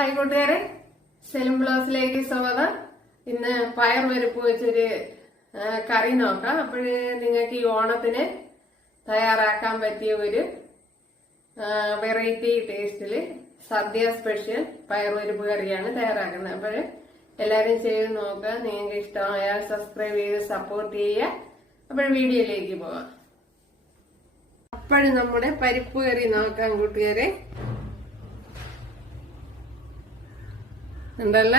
Hi കൂട്ടുകാരെ, സെലിം ബ്ലോസിലേക്ക് സ്വാഗതം. ഇന്ന് പയർ പരിപ്പ് വെച്ചൊരു കറി നോക്കാം. അപ്പോഴ് നിങ്ങൾക്ക് ഈ ഓണത്തിന് തയ്യാറാക്കാൻ പറ്റിയ ഒരു വെറൈറ്റി ടേസ്റ്റില് സദ്യ സ്പെഷ്യൽ പയർ പരിപ്പ് കറിയാണ് തയ്യാറാക്കുന്നത്. അപ്പോഴ് എല്ലാവരും ചെയ്ത് നോക്കുക. നിങ്ങൾക്ക് ഇഷ്ടമായാൽ സബ്സ്ക്രൈബ് ചെയ്ത് സപ്പോർട്ട് ചെയ്യുക. അപ്പോഴ് വീഡിയോയിലേക്ക് പോവാം. അപ്പോഴും നമ്മുടെ പരിപ്പ് കറി നോക്കാം കൂട്ടുകാരെ. ഉണ്ടല്ല,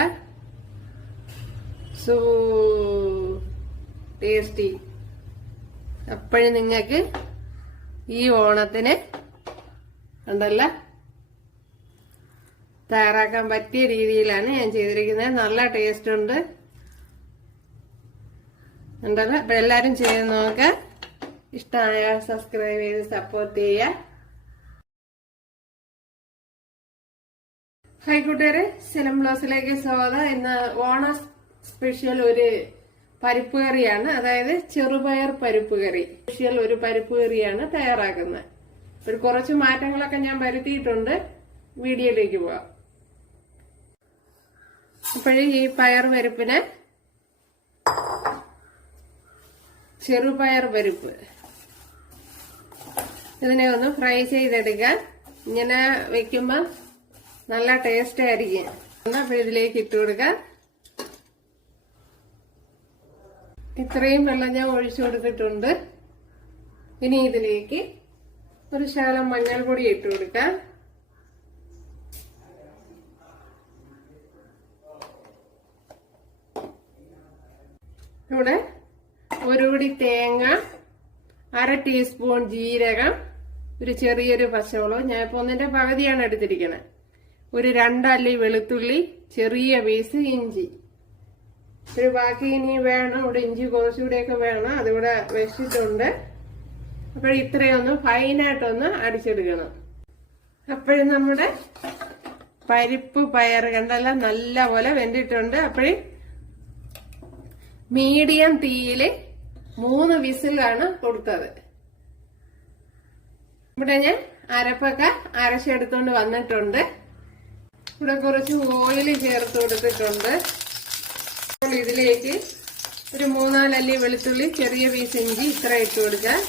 സോ ടേസ്റ്റി. അപ്പോഴും നിങ്ങൾക്ക് ഈ ഓണത്തിന് ഉണ്ടല്ല തയ്യാറാക്കാൻ പറ്റിയ രീതിയിലാണ് ഞാൻ ചെയ്തിരിക്കുന്നത്. നല്ല ടേസ്റ്റ് ഉണ്ട് ഉണ്ടല്ല. അപ്പൊ എല്ലാരും ചെയ്ത് നോക്കുക. ഇഷ്ടമായ സബ്സ്ക്രൈബ് ചെയ്ത് സപ്പോർട്ട് ചെയ്യുക. ഹായ് കൂട്ടുകാരെ, സെലിം ബ്ലോസിലേക്ക് സ്വാഗതം. ഇന്ന് ഓണ സ്പെഷ്യൽ ഒരു പരിപ്പ് കറിയാണ്, അതായത് ചെറുപയർ പരിപ്പ് കറി. സ്പെഷ്യൽ ഒരു പരിപ്പ് കറിയാണ് തയ്യാറാക്കുന്നത്. ഒരു കുറച്ച് മാറ്റങ്ങളൊക്കെ ഞാൻ വരുത്തിയിട്ടുണ്ട്. വീഡിയോയിലേക്ക് പോവാം. അപ്പോഴേ ഈ പയർ പരിപ്പിന് ചെറുപയർ പരിപ്പ് ഇതിനെ ഒന്ന് ഫ്രൈ ചെയ്തെടുക്കാം. ഇങ്ങനെ വെക്കുമ്പോ നല്ല ടേസ്റ്റ് ആയിരിക്കും. അപ്പൊ ഇതിലേക്ക് ഇട്ട് കൊടുക്കാം. ഇത്രയും വെള്ളം ഞാൻ ഒഴിച്ചു കൊടുത്തിട്ടുണ്ട്. ഇനി ഇതിലേക്ക് ഒരു ശകലം മഞ്ഞൾപ്പൊടി ഇട്ട് കൊടുക്കാം. ഇവിടെ ഒരു പിടി തേങ്ങ, 1/2 ടീസ്പൂൺ ജീരകം, ഒരു ചെറിയൊരു പച്ചമുളക്, ഞാൻ ഇപ്പൊ ഒന്നിന്റെ പകുതിയാണ് എടുത്തിരിക്കുന്നത്, ഒരു 2 അല്ലി വെളുത്തുള്ളി, ചെറിയ പീസ് ഇഞ്ചി. ഒരു ബാക്കി ഇനി വേണം, ഇവിടെ ഇഞ്ചി കുറച്ചുകൂടെയൊക്കെ വേണം, അതിവിടെ വെച്ചിട്ടുണ്ട്. അപ്പോൾ ഇത്രയൊന്ന് ഫൈനായിട്ടൊന്ന് അടിച്ചെടുക്കണം. അപ്പോഴും നമ്മുടെ പരിപ്പ് പയർ കണ്ടല്ല നല്ല പോലെ വെന്തിട്ടുണ്ട്. അപ്പോഴും മീഡിയം തീയില് 3 വിസിലാണ് കൊടുത്തത്. ഇവിടെ ഞാൻ അരപ്പൊക്കെ അരച്ചെടുത്തോണ്ട് വന്നിട്ടുണ്ട്. ഇവിടെ കുറച്ച് ഓയിൽ ചേർത്ത് കൊടുത്തിട്ടുണ്ട്. ഇതിലേക്ക് ഒരു 3-4 അല്ലി വെളുത്തുള്ളി, ചെറിയ പീസ് ഇഞ്ചി ഇത്ര ഇട്ട് കൊടുക്കാം.